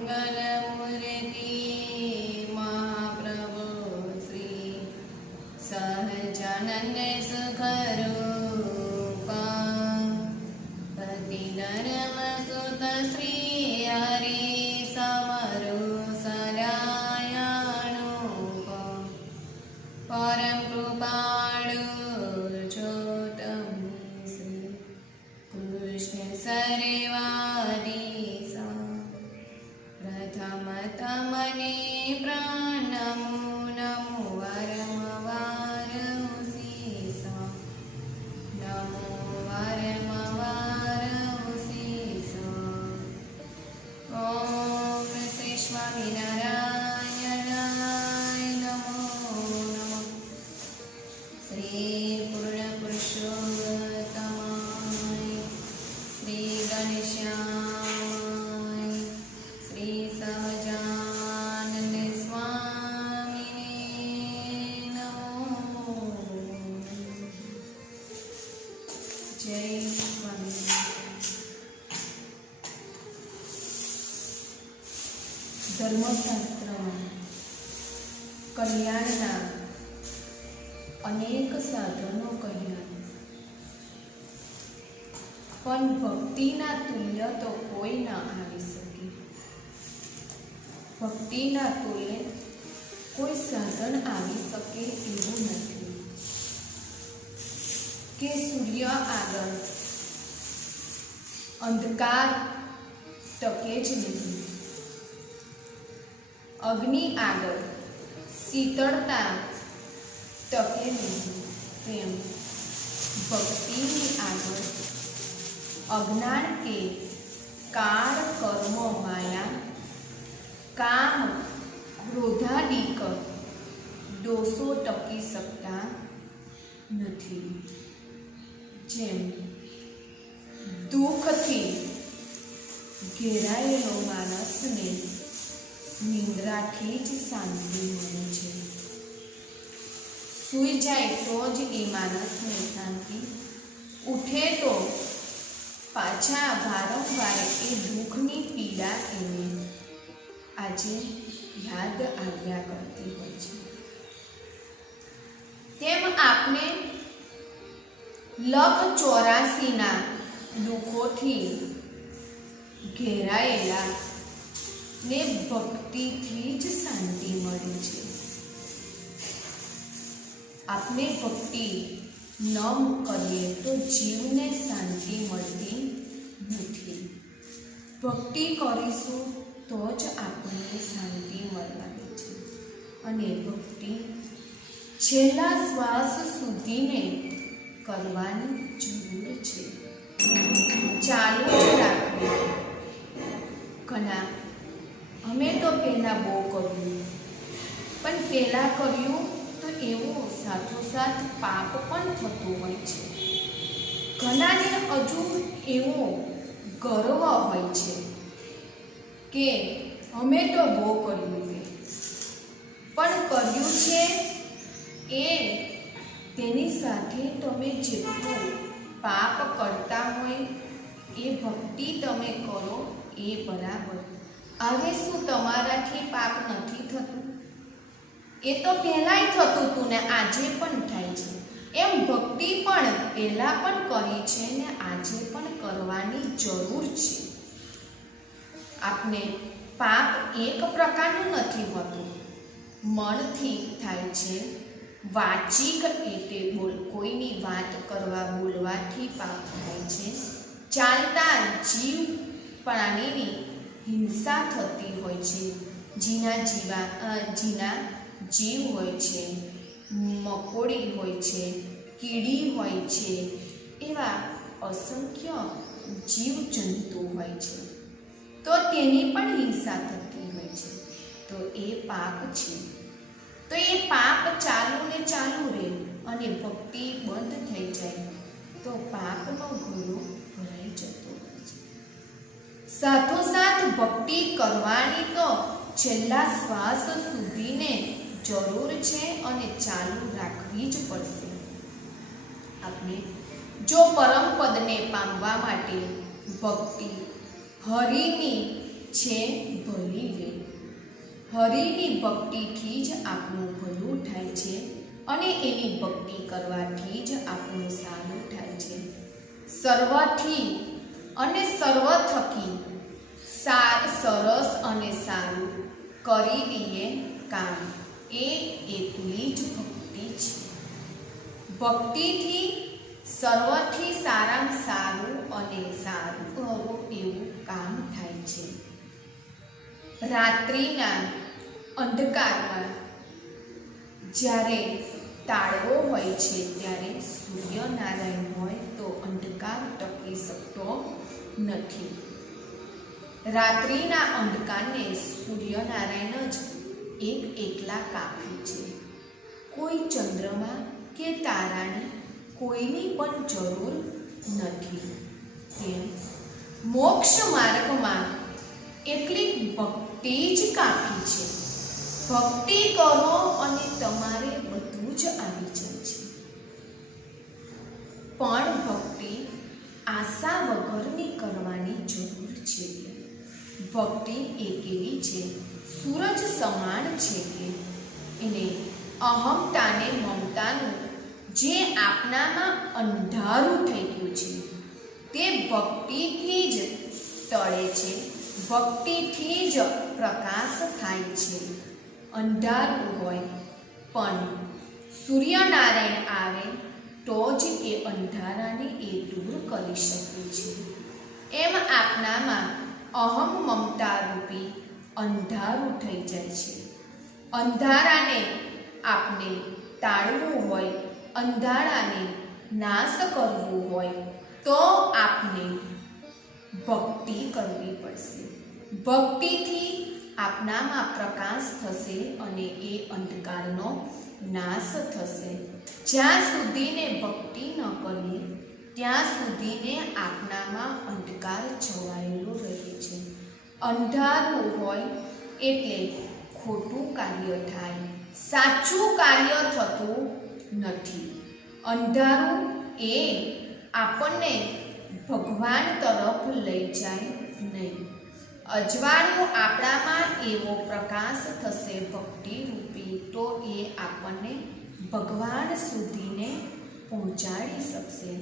मंगलमूर्ति महाप्रभु श्री सहजानंद सुखरूपा पति धर्म सुत श्री हरि समरु सरायणोप परम कृपाळु ज्योतमि श्री कृष्ण सरेवादीसा प्रथम तमने प्रणमो नमो वरमवारसीसा नमो वरमवारसीसा ओम श्री स्वामिनारायणाय नमो नमः श्री पूर्णपुरुषोत्तमाय श्री गणेशाय श्री सहजानंद स्वामिने नमो जय स्वामी। धर्मशास्त्રમાં કલ્યાણના અનેક સાધનો કહ્યા, પણ ભક્તિના તુલ્ય તો કોઈ ના આવી શકે। ભક્તિના તુલ્ય કોઈ સાધન આવી શકે એવું નથી કે સૂર્ય આગળ અંધકાર ટકે જ નહીં, અગ્નિ આગળ શીતળતા ટકે નહીં, તેમ ભક્તિની આગળ અજ્ઞાન કે કાળ કર્મ માયા કામ ક્રોધાદિક દોષો ટકી શકતા નથી। જેમ દુઃખથી ઘેરાયેલો માણસને નિંદ્રાથી જ શાંતિ મળે છે। સૂઈ જાય તો જ એ માણસને શાંતિ, ઉઠે તો પાછા વારંવાર એ દુઃખની પીડા એને આજે યાદ આવ્યા કરતી હોય છે। તેમ આપણે લખ 84ના દુઃખોથી ઘેરાયેલા ને ભક્તિથી જ શાંતિ મળે છે। આપણે ભક્તિ ન કરીએ તો જીવને શાંતિ મળતી નથી। ભક્તિ કરીશું તો જ આપણને શાંતિ મળવાની છે, અને ભક્તિ છેલ્લા શ્વાસ સુધીને કરવાની જરૂર છે। ચાલુ જ રાખવું। ઘણા અમે તો પહેલાં બહુ કર્યું, પણ પહેલાં કર્યું તો એવું સાથોસાથ પાપ પણ થતું હોય છે। ઘણાને હજુ એવો ગર્વ હોય છે કે અમે તો બહુ કર્યું છે, પણ કર્યું છે એ તેની સાથે તમે જેટલું પાપ કરતા હોય એ ભક્તિ તમે કરો એ બરાબર। હવે શું તમારાથી પાપ નથી થતું? એ તો પહેલાંય થતું હતું ને આજે પણ થાય છે। એમ ભક્તિ પણ પહેલાં પણ કરી છે ને આજે પણ કરવાની જરૂર છે। આપણે પાપ એક પ્રકારનું નથી હોતું, મનથી થાય છે। વાચિક એટલે કોઈની વાત કરવા બોલવાથી પાપ થાય છે। ચાલતા જીવ પ્રાણીની હિંસા થતી હોય છે। જીના જીવ હોય છે, મકોડી હોય છે, કીડી હોય છે, એવા અસંખ્ય જીવજંતુ હોય છે, તો તેની પણ હિંસા થતી હોય છે, તો એ પાપ છે। તો એ પાપ ચાલુ ને ચાલુ રહે અને ભક્તિ બંધ થઈ જાય તો પાપનો ઘોડો ભરાઈ જતો હોય છે। સાથોસાથ ભક્તિ કરવાની તો છેલ્લા શ્વાસ સુધીને જરૂર છે અને ચાલુ રાખવી જ પડશે। આપણે જો પરમ પદને પામવા માટે ભક્તિ હરિની છે ભલી રે. હરિની ભક્તિથી જ આપણું ભલું થાય છે અને એની ભક્તિ કરવાથી જ આપણું સારું થાય છે. સર્વથી અને સર્વ થકી સરસ અને સારું કરી દઈએ કામ, એ એકલી જ ભક્તિ છે. ભક્તિથી સર્વથી સારામાં સારું અને સારું એવું કામ થાય છે. રાત્રિના અંધકારમાં જ્યારે તાળવો હોય છે ત્યારે સૂર્યનારાયણ હોય તો અંધકાર ટકી શકતો નથી. રાત્રિના અંધકારને સૂર્યનારાયણ જ એકલા કાપે છે. કોઈ ચંદ્રમા કે તારાની કોઈની પણ જરૂર નથી. તેમ મોક્ષ માર્ગમાં એકલી ભક્તિ જ કાફી છે. ભક્તિ કરો અને તમારે બધું જ આવી જાય છે. પણ ભક્તિ આશા વગરની કરવાની જરૂર છે. ભક્તિ એકેવી છે, સૂરજ સમાન છે કે એને અહમતાને મમતાનું જે આપનામાં અંધારું થઈ ગયું છે તે ભક્તિથી જ ટળે છે. ભક્તિથી જ પ્રકાશ થાય છે. અંધારું હોય પણ સૂર્યનારાયણ આવે તો જ એ અંધારાને એ દૂર કરી શકે છે. એમ આપનામાં અહમ મમતા રૂપી અંધારું થઈ જાય છે. અંધારાને આપણે ટાળવું હોય, અંધારાને નાશ કરવું હોય તો આપણે ભક્તિ કરવી પડશે. ભક્તિથી આપનામાં પ્રકાશ થશે અને એ અંધકારનો નાશ થશે. જ્યાં સુધીને ભક્તિ ન કરીએ ત્યાં સુધીને આપનામાં અંધકાર છવાયેલો રહે છે. અંધારું હોય એટલે ખોટું કાર્ય થાય, સાચું કાર્ય થતું નથી. અંધારું એ આપણને ભગવાન તરફ લઈ જાય નહીં. અજવાળું આપણામાં એવો પ્રકાશ થશે ભક્તિ રૂપી તો એ આપણને ભગવાન સુધીને પહોંચાડી શકશે.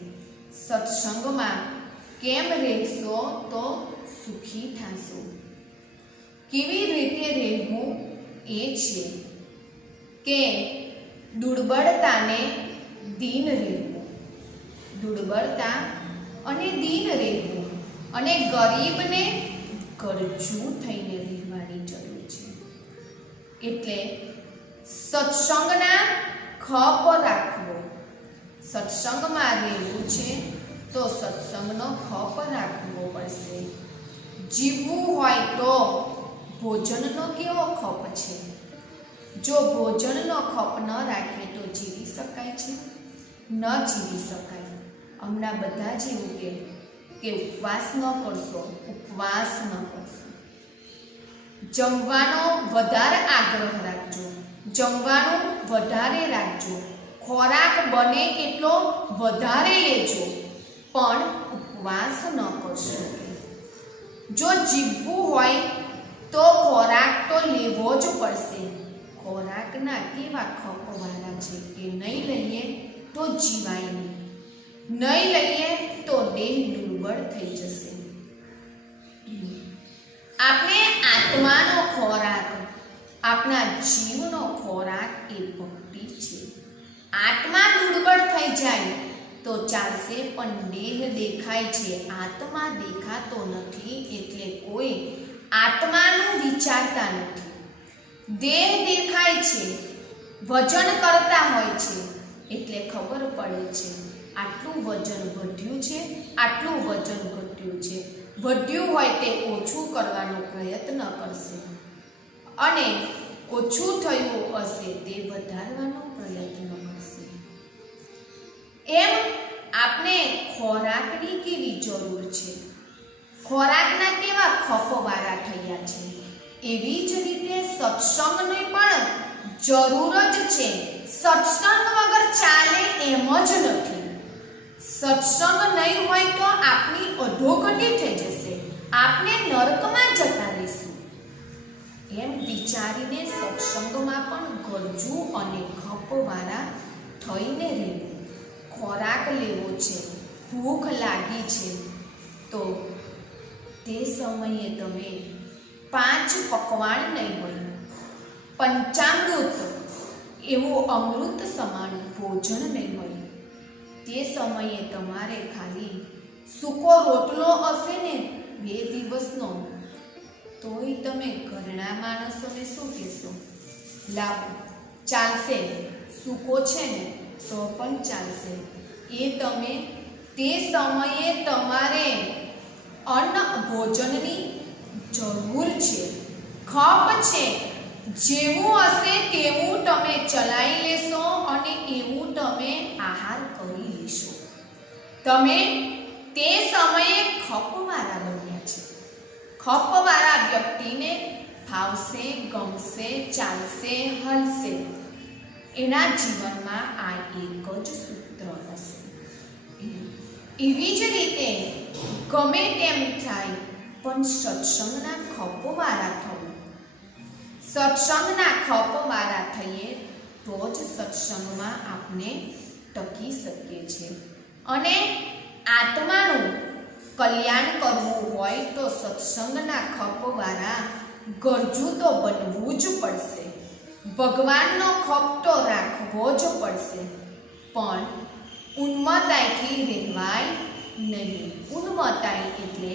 સત્સંગમાં કેમ રહેશો તો સુખી થશો. કેવી રીતે રહેવું એ છે કે દુર્બળતાને દીન રહેવું, દુર્બળતા અને દીન રહેવું, અને ગરીબને ગરજુ થઈને રહેવાની જરૂર છે. એટલે સત્સંગના ખપ રાખવો. સત્સંગમાં રહેવું છે તો સત્સંગનો ખપ રાખવો પડશે. જીવવું હોય તો ભોજનનો કેવો ખપ છે. જો ભોજનનો ખપ ન રાખે તો જીવી શકાય છે? ન જીવી શકાય. હમણાં બધા જ એવું કે ઉપવાસ ન કરશો, ઉપવાસ ન કરશો. જમવાનો વધારે આગ્રહ રાખજો, જમવાનું વધારે રાખજો, ખોરાક બને એટલો વધારે લેજો, પણ ઉપવાસ ન કરશો. જો જીવવું હોય તો ખોરાક તો લેવો જ પડશે. ખોરાકના કેવા ખપવાળા છે કે નહીં લઈએ તો જીવાય નહીં, નહીં લઈએ તો દેહ દુર્બળ થઈ જશે. આપણે આત્માનો ખોરાક, આપણા જીવનો ખોરાક એ ભક્તિ છે. આત્મા દુર્બળ થઈ જાય તો ચાલશે પણ દેહ દેખાય છે, આત્મા દેખાતો નથી. એટલે કોઈ આત્માનું વિચારતા નથી. દેહ દેખાય છે, વજન કરતા હોય છે એટલે ખબર પડે છે આટલું વજન વધ્યું છે, આટલું વજન ઘટ્યું છે. વધ્યું હોય તે ઓછું કરવાનો પ્રયત્ન કરશે અને ઓછું થયું હશે તે વધારવાનો પ્રયત્ન કરશે. એમ આપણે ખોરાકની કેવી જરૂર છે, ખોરાકના કેવા ખપવાળા થયા છે, એવી જ રીતે સત્સંગની પણ જરૂર જ છે. સત્સંગ વગર ચાલે એમ જ નથી. સત્સંગ નહીં હોય તો આપણી અધોગતિ થઈ જશે, આપણે નરકમાં જતા રહીશું. વિચારીને સત્સંગમાં પણ ગરજુ અને ખપવાળા થઈને રહેવું. ખોરાક લેવો છે, ભૂખ લાગી છે, તો તે સમયે તમે 5 પકવાન નહીં હોય, પંચામૃત એવું અમૃત સમાન ભોજન નહીં હોય. તે સમયે તમારે ખાલી સૂકો રોટલો હશે ને 2 દિવસનો, તોય તમે ઘરના માણસોને શું કહેશો? લાવો, ચાલશે, સૂકો છે ને તો પણ ચાલશે. એ તમે તે સમયે તમારે અન્ન ભોજનની જરૂર છે, ખપ છે. જેવું હશે તેવું તમે ચલાવી લેશો અને એવું તમે આહાર કરી લેશો. તમે તે સમયે ખપવાળા બન્યા છે. ખપવાળા વ્યક્તિને ફાવશે, ગમશે, ચાલશે, હલશે. એના જીવનમાં આ એક જ સૂત્ર હશે. એવી જ રીતે ગમે તેમ થાય પણ સત્સંગના ખપવાળા થવું. સત્સંગના ખપવાળા થઈએ તો જ સત્સંગમાં આપણે ટકી શકીએ છીએ. અને આત્માનું કલ્યાણ કરવું હોય તો સત્સંગના ખપવાળા ગરજુ તો બનવું જ પડશે. ભગવાનનો ખપ તો રાખવો જ પડશે, પણ ઉન્મત્તાથી રહેવાય નહીં. ઉન્મત્તાઈ એટલે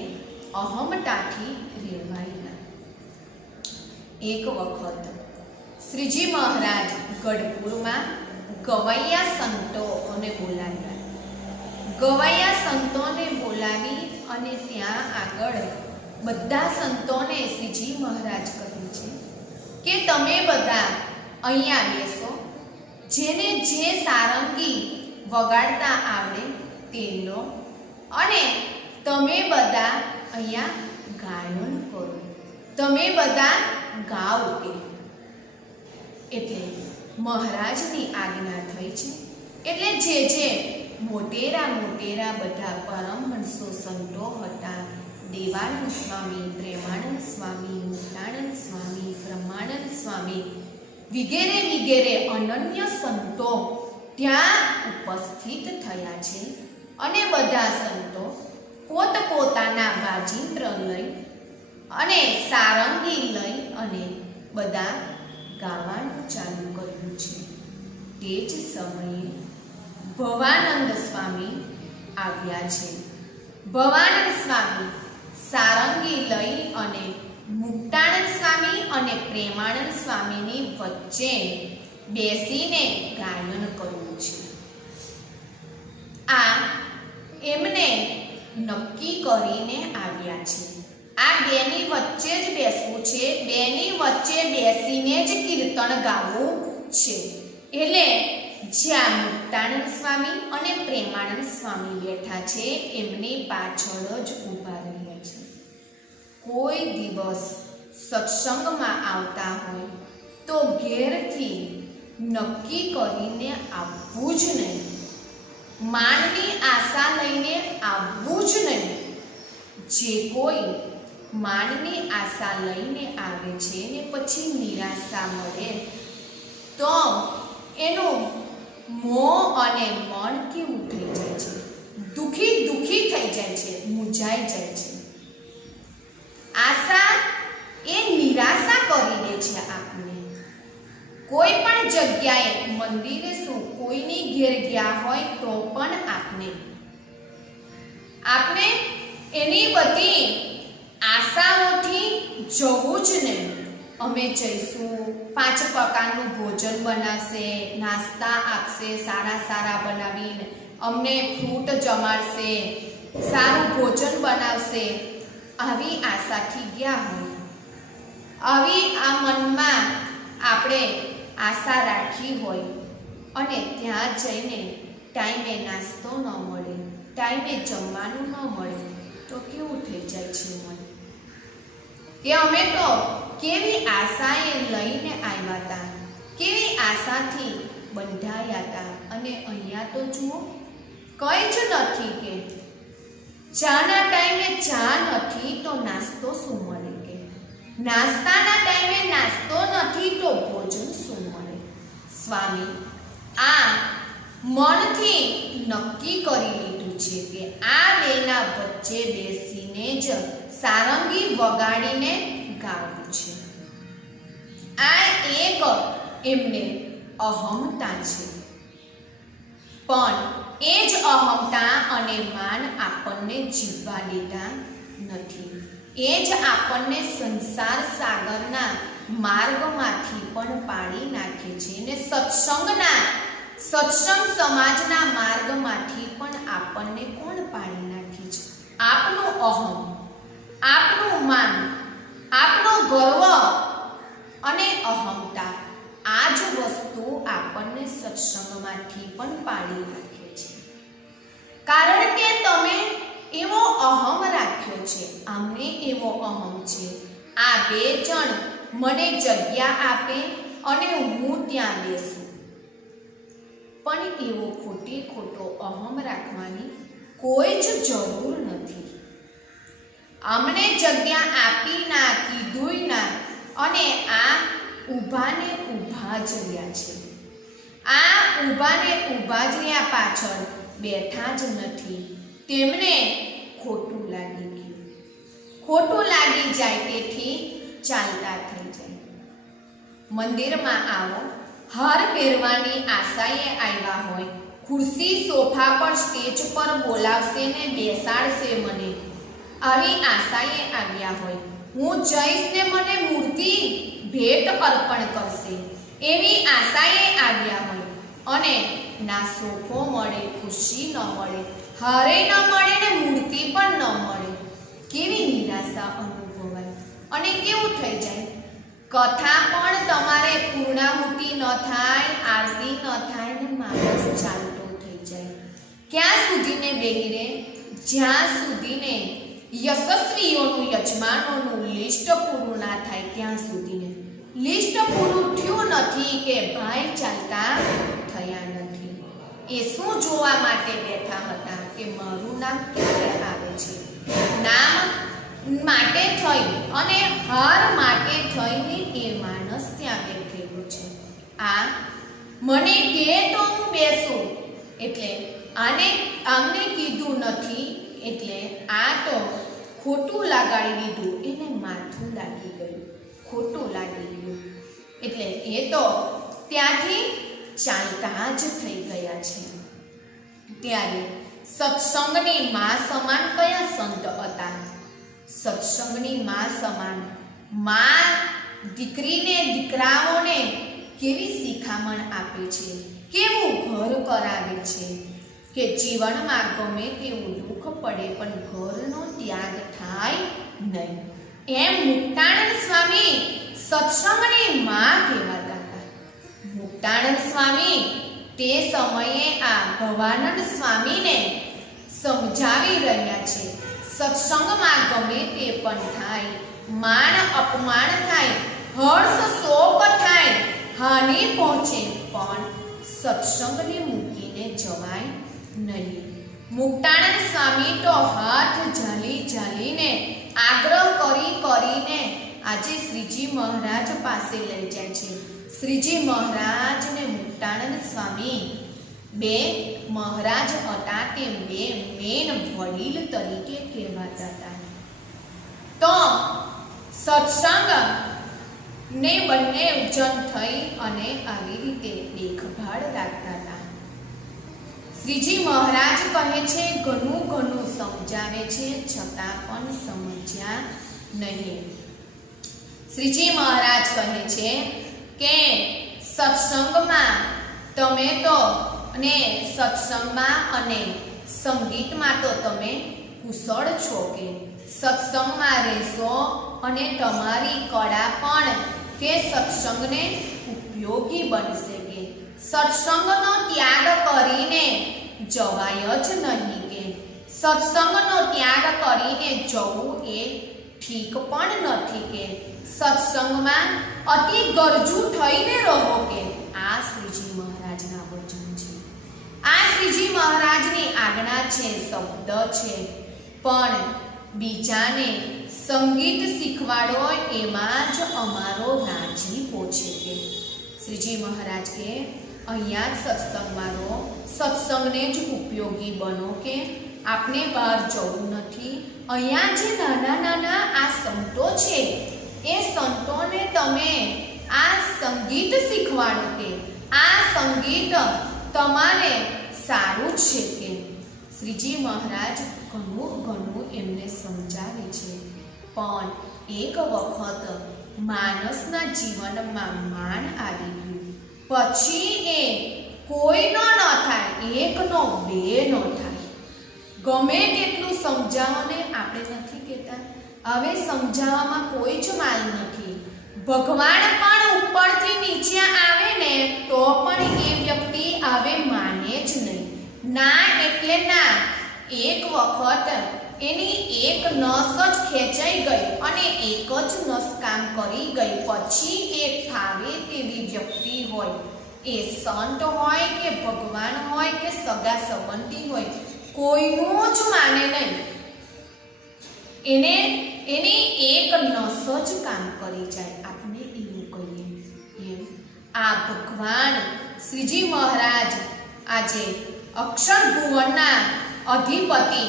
અહમતાથી રહેવાય નહીં. એક વખત શ્રીજી મહારાજ ગઢપુરમાં ગવૈયા સંતોને બોલાવ્યા. ગવૈયા સંતોને બોલાવી અને ત્યાં આગળ બધા સંતોને શ્રીજી મહારાજ કહ્યું છે કે તમે બધા અહીંયા બેસો. જેને જે સારંગી વગાડતા આવડે તે લો અને તમે બધા અહીંયા ગાયન કરો. તમે બધા ગાઓ. એટલે મહારાજની આજ્ઞા થઈ છે. એટલે જે મોટેરા બધા પરમહંસો સંતો હતા, દેવાનંદ સ્વામી, પ્રેમાનંદ સ્વામી, મુક્તાનંદ સ્વામી, બ્રહ્માનંદ સ્વામી વિગેરે અનન્ય સંતો ત્યાં ઉપસ્થિત થયા છે. અને બધા સંતો પોતપોતાના વાજિંત્ર લઈ અને સારંગી લઈ અને બધા ગાવાનું ચાલુ કર્યું છે. તે જ સમયે ભવાનંદ સ્વામી આવ્યા છે. ભવાનંદ સ્વામી સારંગી લઈ અને મુક્તાનંદ સ્વામી અને પ્રેમાનંદ સ્વામીની વચ્ચે બેસીને ગાયન કર્યું છે. આ એમને નક્કી કરીને આવ્યા છે. આ બેની વચ્ચે જ બેસવું છે, બેની વચ્ચે બેસીને જ કીર્તન ગાવું છે. એટલે જ્યાં મુક્તાનંદ સ્વામી અને પ્રેમાનંદ સ્વામી બેઠા છે એમની પાછળ જ ઊભા રહ્યા છે. કોઈ દિવસ સત્સંગમાં આવતા હોય તો ઘેરથી નક્કી કરીને આવવું જ નહીં. માનની આશા લઈને આવવું જ નહીં. જે કોઈ માનની આશા લઈને આવે છે ને પછી નિરાશા મળે તો એનું મોં અને મન કેવું થઈ જાય છે? દુખી થઈ જાય છે, મૂંઝાઈ જાય છે. આશા એ નિરાશા કરી દે છે આપણને. કોઈ પણ જગ્યાએ મંદિરે શું કોઈની ઘેર ગયા હોય તો પણ આપણે એની બધી આશાઓથી જવું જ નહીં. અમે જઈશું, 5 પ્રકારનું ભોજન બનાવશે, નાસ્તા આપશે, સારા બનાવીને અમને ફ્રૂટ જમાડશે, સારું ભોજન બનાવશે, આવી આશાથી ગયા હોય. આવી આ મનમાં આપણે આશા રાખી હોય અને ત્યાં જઈને ટાઈમે નાસ્તો ન મળે, ટાઈમે જમવાનું ન મળે તો કેવું થઈ જાય છે મન? કે અમે તો કેવી આશાએ લઈને આવ્યા હતા, કેવી આશાથી બંધાયા હતા અને અહીંયા તો જુઓ કંઈ જ નથી. કે ચાના ટાઈમે ચા નથી તો નાસ્તો શું મળે? કે નાસ્તાના ટાઈમે નાસ્તો નથી તો ભોજન શું મળે? સ્વામી, આ મનથી નક્કી કરી લીધું છે કે આ બેના વચ્ચે બેસીને જ સારંગી વગાડીને ગાવું છે. આ એક એમને અહમતા છે, પણ એ જ અહમતા અને માન આપણને જીવવા દેતા નથી. એ જ આપણને સંસાર સાગરના માર્ગમાંથી પણ પાડી નાખે છે અને સત્સંગ સમાજના માર્ગમાંથી પણ આપણને કોણ પાડી નાખે છે? આપનું અહમ, આપનું માન, આપનો ગર્વ અને અહમતા. આ જ વસ્તુ આપણને સત્સંગમાંથી પણ પાડી નાખે છે. કારણ કે તમે એવો અહમ રાખ્યો છે, અમને એવો અહમ છે, આ બે જણ મને જગ્યા આપે અને હું ત્યાં બેસું. પણ એવો ખોટો અહમ રાખવાની કોઈ જ જરૂર નથી. અમને જગ્યા આપી ના, કીધું ના, અને આ ઊભાને ઊભા જ રહ્યા છે. આ ઊભાને ઊભા જ રહ્યા પાછળ બેઠા જ નથી. તેમને ખોટું લાગી ગયું. ખોટું લાગી જાય તેથી ચાલતા થઈ જાય. મંદિરમાં આવો, હાર પહેરવાની આશાએ આવ્યા હોય, ખુરશી સોફા પર સ્ટેજ પર બોલાવશે ને બેસાડશે મને, આવી આશાએ આવ્યા હોય. હું જઈશ ને મને મૂર્તિ ભેટ અર્પણ કરશે, એવી આશાએ આવ્યા હોય, અને ના સોફો મળે, ખુરશી ન મળે, હારે ન મળે ને મૂર્તિ પણ ન મળે. કેવી નિરાશા અનુભવાય અને કેવું થઈ જાય? કથા પણ તમારે પૂર્ણાહુતિ ન થાય, આરતી ન થાય ને માણસ ચાલતો થઈ જાય. ક્યાં સુધીને બેહી રહે? જ્યાં સુધીને યશસ્વીઓનું, યજમાનોનું લિસ્ટ પૂરું ના થાય ત્યાં સુધીને. લિસ્ટ પૂરું થયું નથી કે ભાઈ ચાલતા થયા નથી. એ શું જોવા માટે બેઠા હતા કે મારું નામ ક્યારે આવે છે? નામ માટે થઈ અને હાર માટે થઈને એ માણસ ત્યાં બેઠેલો છે. આ મને કહે તો હું બેસું, એટલે આમને કીધું નથી, એટલે આ તો ખોટું લગાડી દીધું, એને માથું લાગી ગયું, ખોટું લાગી ગયું, એટલે એ તો ત્યાંથી ચાલતા જ થઈ ગયા છે. ત્યારે સત્સંગની મા સમાન કયા સંત હતા? સત્સંગની મા સમાન મા દીકરીને, દીકરાઓને કેવી શિખામણ આપે છે, કેવું ઘર કરાવે છે કે જીવનમાં ગમે તેવું દુઃખ પડે પણ ઘરનો ત્યાગ થાય નહીં. એમ મુક્તાનંદ સ્વામી સત્સંગની મા કહેવાતા હતા. મુક્તાનંદ સ્વામી તે સમયે આ ભવાનંદ સ્વામીને સમજાવી રહ્યા છે. સત્સંગમાં ગમે તે પણ થાય, માન અપમાન થાય, હર્ષ શોક થાય, હાનિ પહોંચે, પણ સત્સંગને મૂકીને જવાય નહીં. મુક્તાનંદ સ્વામી તો હાથ ઝાલીને આગ્રહ કરીને આજે શ્રીજી મહારાજ પાસે લઈ જાય છે. શ્રીજી મહારાજ ને મુક્તાનંદ સ્વામી બે મહારાજ હતા, તે બે મેન વડીલ તરીકે કહેવાતા હતા. તો સત્સંગ ને બંને ઉજ્જન થઈ અને આવી રીતે દેખભાળ રાખતા હતા. શ્રીજી મહારાજ કહે છે, ઘણું સમજાવે છે છતાં પણ સમજ્યા નહીં. શ્રીજી મહારાજ કહે છે કે સત્સંગમાં તમે તો અને સત્સંગમાં અને સંગીતમાં તો તમે કુશળ છો કે સત્સંગમાં રહેશો અને તમારી કળા પણ કે સત્સંગને ઉપયોગી બનશે કે સત્સંગનો ત્યાગ કરીને જવાય જ નહીં કે સત્સંગનો ત્યાગ કરીને જવું એ ઠીક પણ નથી કે સત્સંગમાં અતિ ગરજુ થઈને રહો કે આ શ્રીજી મહારાજના વચન છે. આ શ્રીજી મહારાજની આજ્ઞા છે, શબ્દ છે, પણ બીજાને સંગીત શીખવાડો એમાં જ અમારો રાજીપો છે કે શ્રીજી મહારાજ કે અહીંયા જ સત્સંગમાં રહો, સત્સંગને જ ઉપયોગી બનો કે આપણે બહાર જવું નથી. અહીંયા જે નાના નાના આ સંતો છે એ સંતોને તમે આ સંગીત શીખવાડો કે આ સંગીત તમારે સારું છે કે શ્રીજી મહારાજ ઘણું એમને સમજાવે છે. પણ એક વખત માણસના જીવનમાં માન આવી ગયું પછી એ કોઈનો ન થાય, એકનો બેનો થાય. ગમે તેટલું સમજાવો ને આપણે નથી કહેતા હવે સમજાવવામાં કોઈ જ માલ નથી. ભગવાન પણ ઉપરથી નીચે આવે ને તો પણ એ વ્યક્તિ હવે માને જ નહીં. ના એટલે ના. એક વખત એની એક નસ જ ખેંચાઈ ગઈ અને એક જ નસ કામ કરી ગઈ પછી એ થાવે તેવી વ્યક્તિ હોય, એ સંત હોય કે ભગવાન હોય કે સગા સંબંધી હોય, કોઈનું જ માને નહીં. એની એક નસ જ કામ કરી જાય. આપણે એવું કહીએ એમ આ ભગવાન શ્રીજી મહારાજ આજે અક્ષર ભુવનના અધિપતિ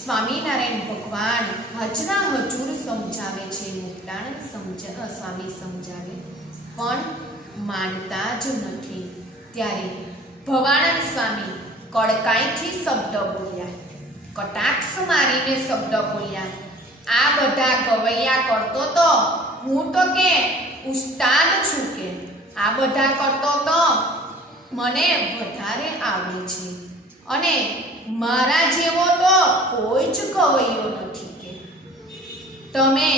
સ્વામિનારાયણ ભગવાન હજના હજુર સમજાવે છે, મુક્તાનંદ સ્વામી સમજાવે પણ માનતા જ નથી. ત્યારે ભવાનંદ સ્વામી કડકાઈથી શબ્દ બોલ્યા, કટાક્ષ મારીને શબ્દ બોલ્યા. આ બધા ગવૈયા કરતો તો હું તો કે ઉસ્તાદ છું કે આ બધા કરતો તો મને વધારે આવડે છે અને મારા જેવો તો કોઈ જ ગવૈયો નથી કે તમે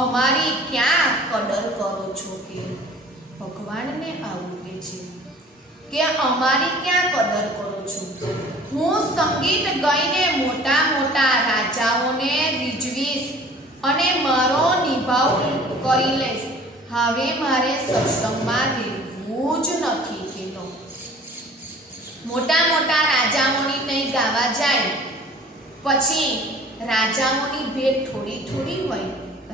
અમારી ક્યાં કદર કરો છો કે ભગવાનને આવું કહે છે કે અમારી ક્યાં કદર કરો છો. હું સંગીત ગાઈને મોટા મોટા રાજાઓને રીઝવીશ અને મારો નિભાવ કરી લઈશ. હવે મારે સત્સંગમાં રહેવું જ નથી કહેતો. મોટા મોટા રાજાઓની ત્યાં ગાવા જાય પછી રાજાઓની ભેટ થોડી થોડી હોય.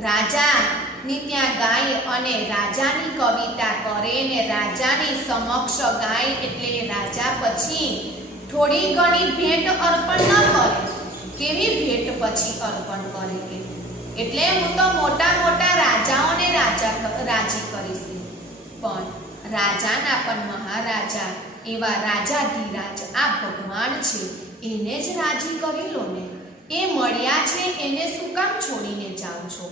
રાજાની ત્યાં ગાય અને રાજાની કવિતા કરે ને રાજાની સમક્ષ ગાય એટલે રાજા પછી થોડી ઘણી ભેટ અર્પણ ન કરે. કેવી ભેટ પછી અર્પણ કરે કે એટલે હું તો મોટા મોટા રાજાઓને રાજી કરીશ. પણ રાજાના પણ મહારાજા એવા રાજાધિરાજ આ ભગવાન છે એને જ રાજી કરી લો ને. એ મળ્યા છે એને શું કામ છોડીને જાઓ છો?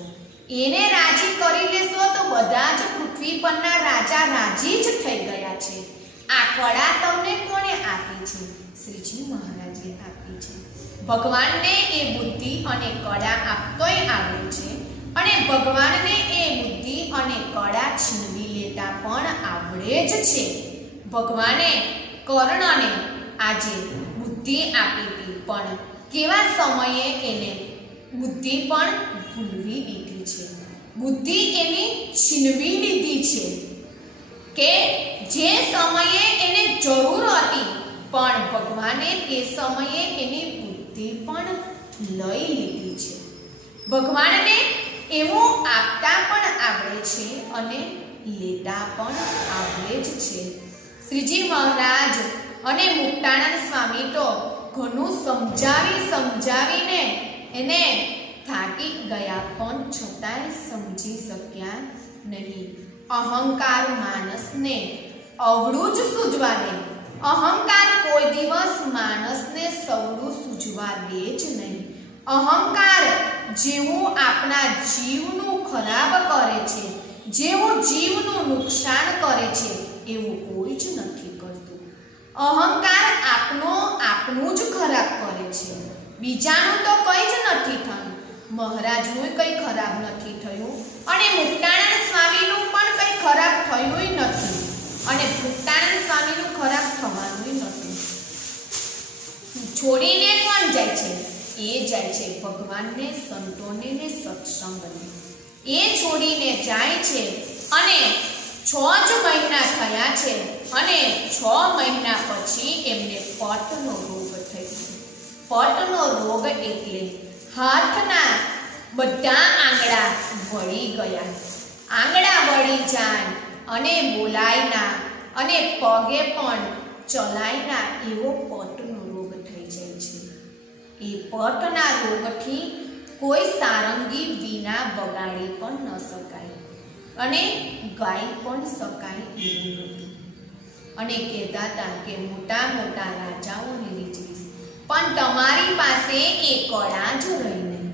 એને રાજી કરી લેશો તો બધા જ પૃથ્વી પરના રાજા રાજી જ થઈ ગયા છે. આ કળા તમને કોણે આપી છે? શ્રીજી મહારાજે આપી છે. ભગવાનને એ બુદ્ધિ અને કળા આપતોય આવડે છે અને ભગવાનને એ બુદ્ધિ અને કળા છીનવી લેતા પણ આવડે જ છે. ભગવાને કર્ણને આજે બુદ્ધિ આપી હતી પણ કેવા સમયે એને બુદ્ધિ પણ ભૂલવી દીધી છે. બુદ્ધિ એની છીનવી લીધી છે કે જે સમયે એને જરૂર હતી પણ ભગવાને તે સમયે એની બુદ્ધિ પણ લઈ લીધી છે. ભગવાનને એવું આપતા પણ આવડે છે અને લેતા પણ આવડે જ છે. શ્રીજી મહારાજ અને મુક્તાનંદ સ્વામી તો ઘણું સમજાવીને એને થાકી ગયા પણ છતાંય સમજી શક્યા નહીં. અહંકાર માણસને અવળું જ સૂઝવા દે. અહંકાર કોઈ દિવસ માણસને સવળું સૂઝવા દે જ નહીં. અહંકાર જેવું આપણા જીવનું ખરાબ કરે છે, જેવું જીવનું નુકસાન કરે છે એવું કોઈ જ નથી કરતું. અહંકાર આપનું જ ખરાબ કરે છે, બીજાનું તો કંઈ જ નથી થયું. મહારાજનું કંઈ ખરાબ નથી થયું અને મુક્તાનંદ સ્વામીનું પણ કંઈ ખરાબ થયું નથી અને મુક્તાનંદ સ્વામીનું ખરાબ થવાનું નથી. છોડીને કોણ જાય છે? એ જાય છે ભગવાનને, સંતોને ને સત્સંગને. એ છોડીને જાય છે અને 6 જ મહિના થયા છે અને 6 મહિના પછી એમને પટનો રોગ થયો. પટનો રોગ એટલે હાથના બધા આંગળા વળી ગયા. આંગળા વળી જાય અને બોલાય ના અને પગે પણ ચલાય ના એવો પટનો રોગ થઈ જાય છે. એ પટના રોગથી કોઈ સારંગી વિના બગાડી પણ ન શકાય અને ગાઈ પણ શકાય એવું નહોતું. અને કહેતા હતા કે મોટા મોટા રાજાઓને રીઝવીશ, પણ તમારી પાસે એ કળા જ રહી નહીં.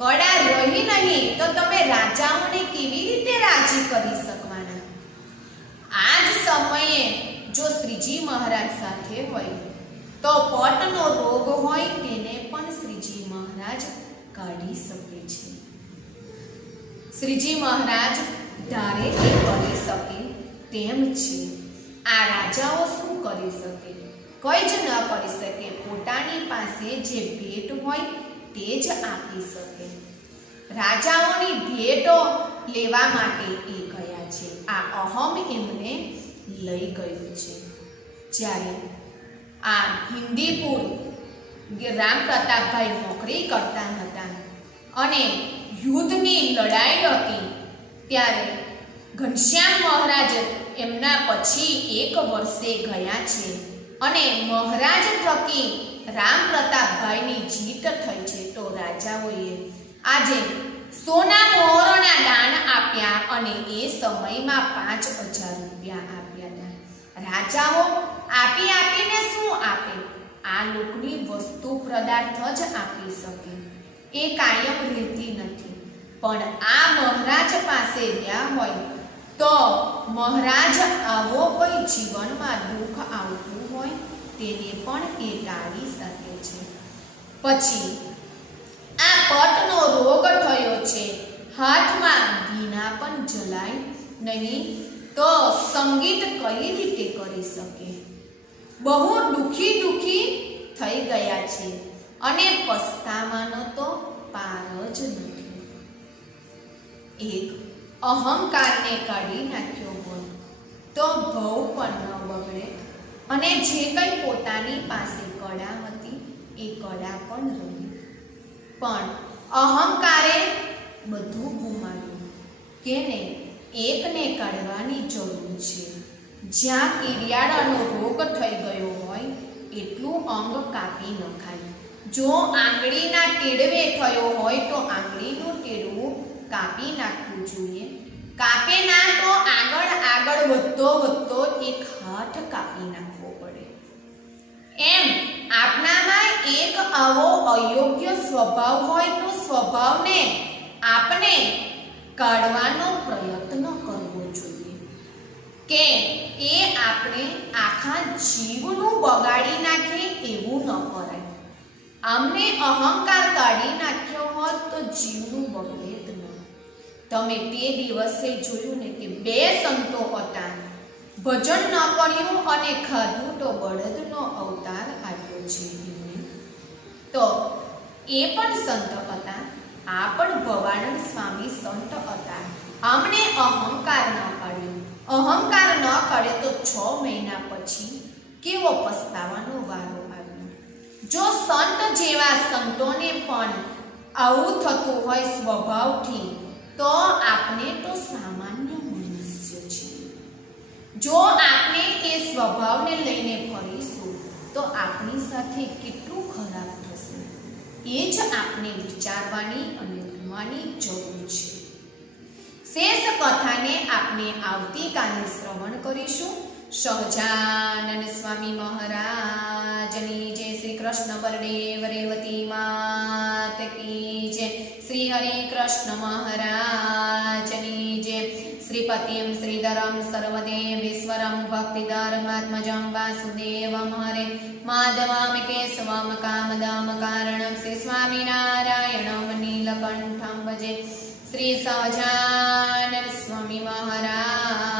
કળા રહી નહીં તો તમે રાજાઓને કેવી રીતે રાજી કરી શકવાના? આ જ સમયે જો શ્રીજી મહારાજ સાથે હોય તો પટનો રોગ હોય તેને પણ શ્રીજી મહારાજ કાઢી શકે છે. શ્રીજી મહારાજ ધારે તે કરી શકે તેમ છે. આ રાજાઓ શું કરી શકે? કંઈ જ ન કરી શકે. પોતાની પાસે જે ભેટ હોય તે જ આપી શકે. રાજાઓની ભેટો લેવા માટે એ ગયા છે. આ અહમ એમને લઈ ગયું છે. જ્યારે આ હિન્દીપુર રામ પ્રતાપભાઈ નોકરી કરતા હતા અને યુદ્ધની લડાઈ હતી ત્યારે ઘનશ્યામ મહારાજ એમના પછી 1 વર્ષે ગયા છે અને મહારાજ થકી રામ પ્રતાપભાઈની જીત થઈ છે. તો રાજાઓએ આજે સોના મોહરોના દાન આપ્યા અને એ સમયમાં 5000 રૂપિયા આપ્યા હતા. રાજાઓ આપી આપીને શું આપે? આ લોકની વસ્તુ પદાર્થ જ આપી શકે. એ કાયમ રહેતી નથી. પણ આ મહારાજ પાસે રહ્યા હોય તો મહારાજ આવો કોઈ જીવનમાં દુઃખ આવતું હોય તેને પણ એ ટાળી શકે છે. પછી આ પટનો રોગ થયો છે. હાથમાં વીણા પણ જલાય નહીં તો સંગીત કઈ રીતે કરી શકે? બહુ દુખી થઈ ગયા છે અને પસ્તાવાનો તો પાર જ નથી. એક અહંકારને કાઢી નાખ્યો હોય તો ભવ પણ ન બગડે અને જે કંઈ પોતાની પાસે કળા હતી એ કળા પણ રહી. પણ અહંકારે બધું ગુમાવ્યું. કેને? એકને કાઢવાની જરૂર છે. જ્યાં કીડિયાળાનો રોગ થઈ ગયો હોય એટલું અંગ કાપી નખાય. જો આંગળીના ટેડવે થયો હોય તો આંગળીનું ટેડવું કાપી નાખવું જોઈએ. કાપે ના તો આગળ વધતો એક હાથ કાપી નાખવો પડે. એમ આપણામાં એક આવો અયોગ્ય સ્વભાવ હોય તો સ્વભાવને આપણે કાઢવાનો પ્રયત્ન કરવો જોઈએ કે એ આપણે આખા જીવનું બગાડી નાખે એવું ન કરાય. અમને અહંકાર કાઢી નાખ્યો હોત તો જીવનું બગડે જ ન. તમે તે દિવસે જોયું ને કે 2 સંતો હતા. ભજન ન કર્યું અને ખાધું તો બળદનો અવતાર આપ્યો છે એમને. તો એ પણ સંત હતા. આ પણ ભવાનંદ સ્વામી સંત હતા. આમને અહંકાર ન કાઢ્યો. અહંકાર ન કાઢે તો 6 મહિના પછી કેવો પસ્તાવાનો વારો આવ્યો. જો સંત જેવા સંતોને પણ આવું થતું હોય સ્વભાવથી તો આપણે તો સામાન્ય મનુષ્ય છીએ. જો આપણે એ સ્વભાવને લઈને ફરીશું તો આપણી સાથે કેટલું ખરાબ થશે એ જ આપણે વિચારવાની અને જોવાની જરૂર છે. શેષ કથાને આપણે આવતીકાલે શ્રવણ કરીશું. સહજાનંદ સ્વામી મહારાજની જય. શ્રી કૃષ્ણ બલદેવ રેવતી માત કી જય. શ્રી હરિ કૃષ્ણ મહારાજની જય. શ્રીપતિમ શ્રીધરમ સર્વદેવેશ્વરમ ભક્તિધર્માત્મજં વાસુદેવમ હરે માધવમ કેશવમ કામદમ કારણમ શ્રી સ્વામિનારાયણમ નીલકંઠમ ભજે. શ્રી સહજાનંદ સ્વામી મહારાજ